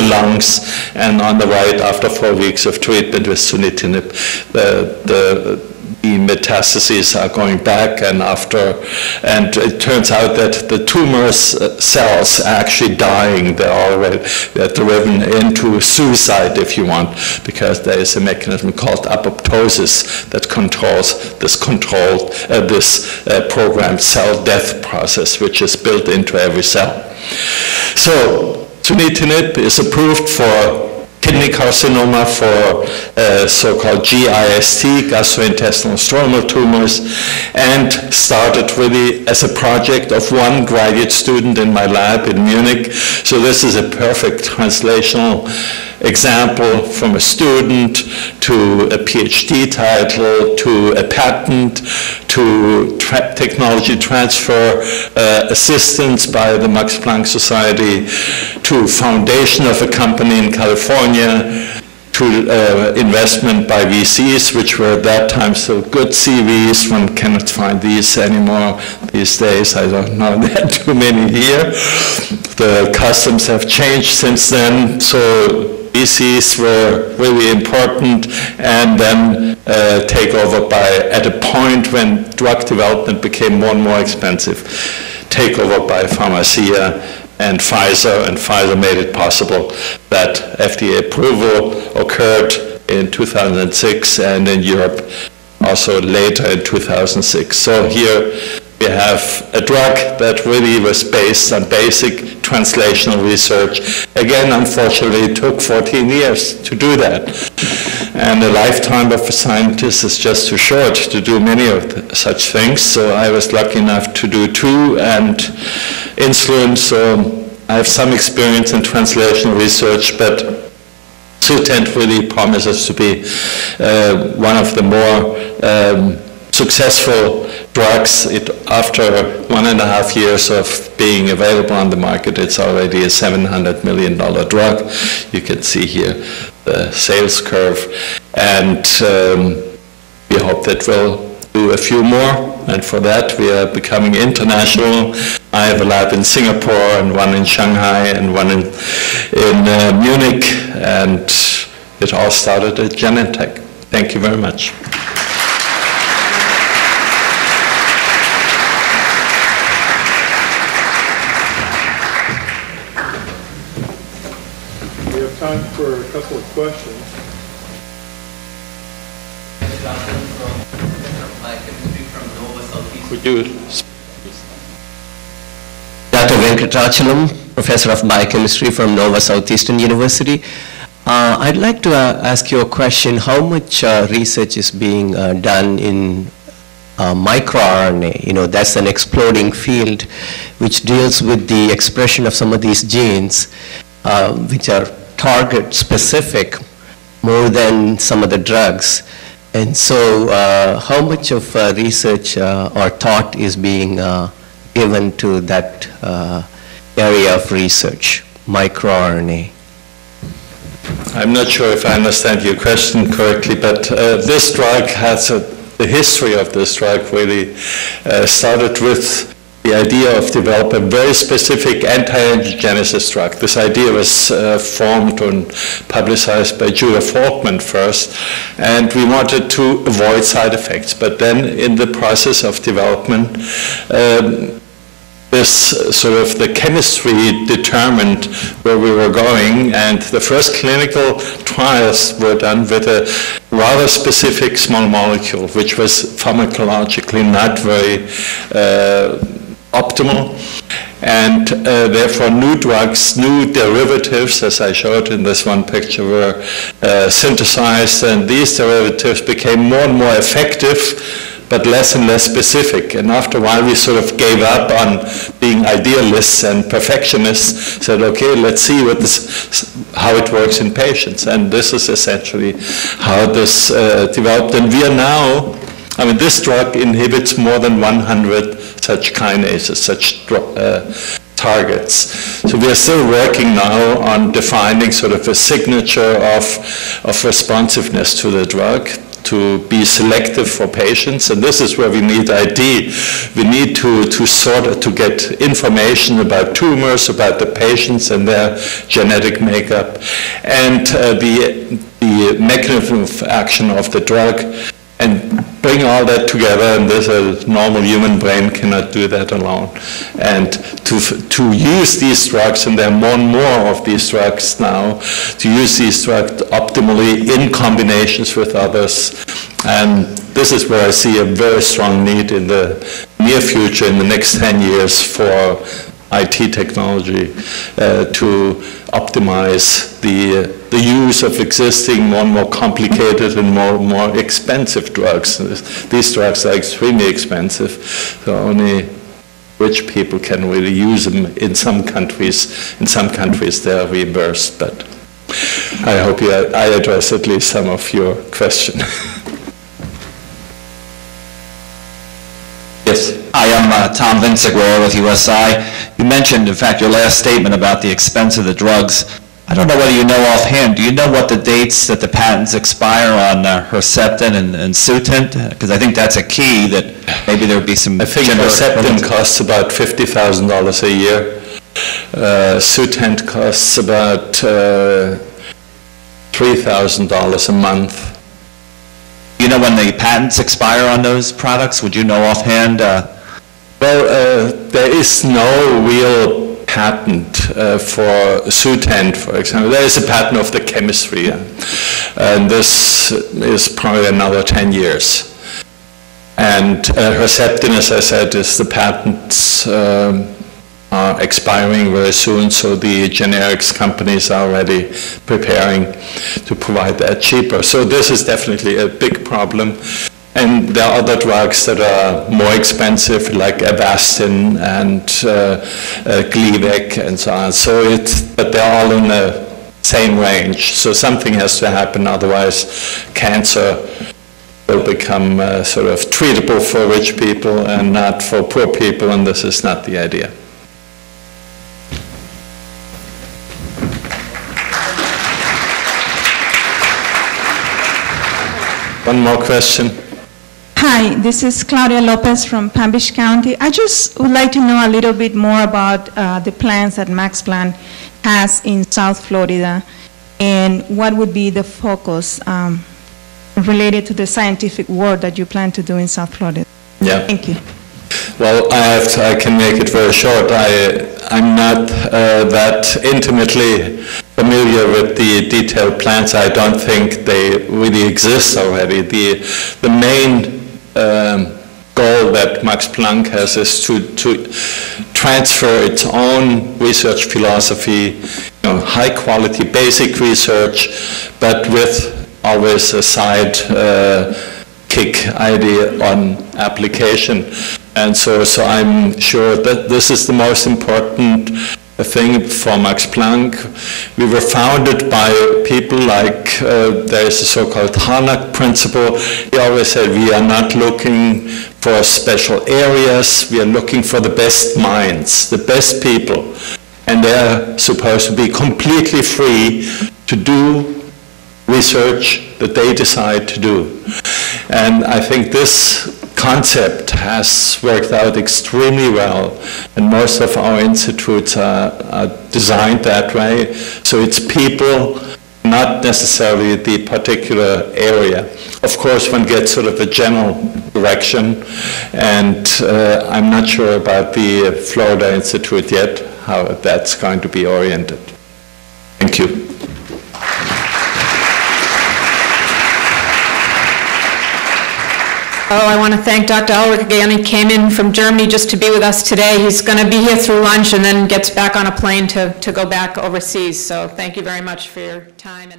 the lungs, and on the right, after 4 weeks of treatment with sunitinib, the metastases are going back, and it turns out that the tumor cells are actually dying. They're driven into suicide, if you want, because there is a mechanism called apoptosis that controls this programmed cell death process, which is built into every cell. So sunitinib is approved for kidney carcinoma, for so-called GIST, gastrointestinal stromal tumors, and started really as a project of one graduate student in my lab in Munich. So this is a perfect translational example from a student to a Ph.D. title, to a patent, to technology transfer assistance by the Max Planck Society, to foundation of a company in California, to investment by VCs, which were at that time still good CVs. One cannot find these anymore these days. I don't know, there are too many here. The customs have changed since then, so VCs were really important, and then takeover at a point when drug development became more and more expensive, takeover by Pharmacia and Pfizer made it possible that FDA approval occurred in 2006, and in Europe also later in 2006. So here we have a drug that really was based on basic translational research. Again, unfortunately, it took 14 years to do that. And the lifetime of a scientist is just too short to do many of such things. So I was lucky enough to do 2, and insulin, so I have some experience in translational research, but Sutent really promises to be one of the more successful drugs. After 1.5 years of being available on the market, it's already a $700 million drug. You can see here the sales curve, and we hope that we'll do a few more, and for that we are becoming international. I have a lab in Singapore, and one in Shanghai, and one in Munich, and it all started at Genentech. Thank you very much. We have time for a couple of questions. Would you? Dr. Venkatachalam, Professor of Biochemistry from Nova Southeastern University. I'd like to ask you a question. How much research is being done in microRNA? You know, that's an exploding field which deals with the expression of some of these genes which are target specific more than some of the drugs. And so how much of research or thought is being given to that area of research, microRNA? I'm not sure if I understand your question correctly, but this drug has the history of this drug really started with the idea of developing a very specific anti-angiogenesis drug. This idea was formed and publicized by Judah Folkman first, and we wanted to avoid side effects. But then in the process of development, this sort of the chemistry determined where we were going, and the first clinical trials were done with a rather specific small molecule, which was pharmacologically not very optimal, and therefore new drugs, new derivatives, as I showed in this one picture, were synthesized, and these derivatives became more and more effective, but less and less specific. And after a while, we sort of gave up on being idealists and perfectionists, said, okay, let's see how it works in patients. And this is essentially how this developed. And we are now, I mean, this drug inhibits more than 100 such kinases, such targets. So we are still working now on defining sort of a signature of responsiveness to the drug. to be selective for patients, and this is where we need ID. We need to get information about tumors, about the patients and their genetic makeup, and the mechanism of action of the drug, and bring all that together, and this a normal human brain cannot do that alone. And to use these drugs, and there are more and more of these drugs now, to use these drugs optimally in combinations with others. And this is where I see a very strong need in the near future, in the next 10 years, for IT technology to optimize the use of existing more and more complicated and more expensive drugs. These drugs are extremely expensive, so only rich people can really use them in some countries. In some countries they are reimbursed, but I hope I address at least some of your question. Yes. Hi, I'm Tom Vinciguerra with USI. You mentioned, in fact, your last statement about the expense of the drugs. I don't know whether you know offhand. Do you know what the dates that the patents expire on Herceptin and Sutent? Because I think that's a key that maybe there would be some. I think Herceptin costs about $50,000 a year. Sutent costs about $3,000 a month. Do you know when the patents expire on those products? Would you know offhand? Well, there is no real patent for Sutent, for example. There is a patent of the chemistry, and this is probably another 10 years. And Herceptin, as I said, is the patents are expiring very soon, so the generics companies are already preparing to provide that cheaper. So this is definitely a big problem. And there are other drugs that are more expensive, like Avastin and Gleevec and so on. So but they're all in the same range. So something has to happen, otherwise cancer will become sort of treatable for rich people and not for poor people, and this is not the idea. One more question. Hi, this is Claudia Lopez from Palm Beach County. I just would like to know a little bit more about the plans that Max Planck has in South Florida, and what would be the focus related to the scientific work that you plan to do in South Florida. Yeah. Thank you. Well, I can make it very short. I'm not that intimately familiar with the detailed plans. I don't think they really exist already. The main goal that Max Planck has is to transfer its own research philosophy, high quality basic research, but with always a side kick idea on application. And so I'm sure that this is the most important thing for Max Planck. We were founded by people like, there is a so-called Harnack principle. He always said, we are not looking for special areas, we are looking for the best minds, the best people. And they're supposed to be completely free to do research that they decide to do. And I think this concept has worked out extremely well, and most of our institutes are designed that way. So it's people, not necessarily the particular area. Of course, one gets sort of a general direction, and I'm not sure about the Florida Institute yet, how that's going to be oriented. Thank you. Oh, I want to thank Dr. Ullrich again. He came in from Germany just to be with us today. He's going to be here through lunch and then gets back on a plane to go back overseas. So thank you very much for your time.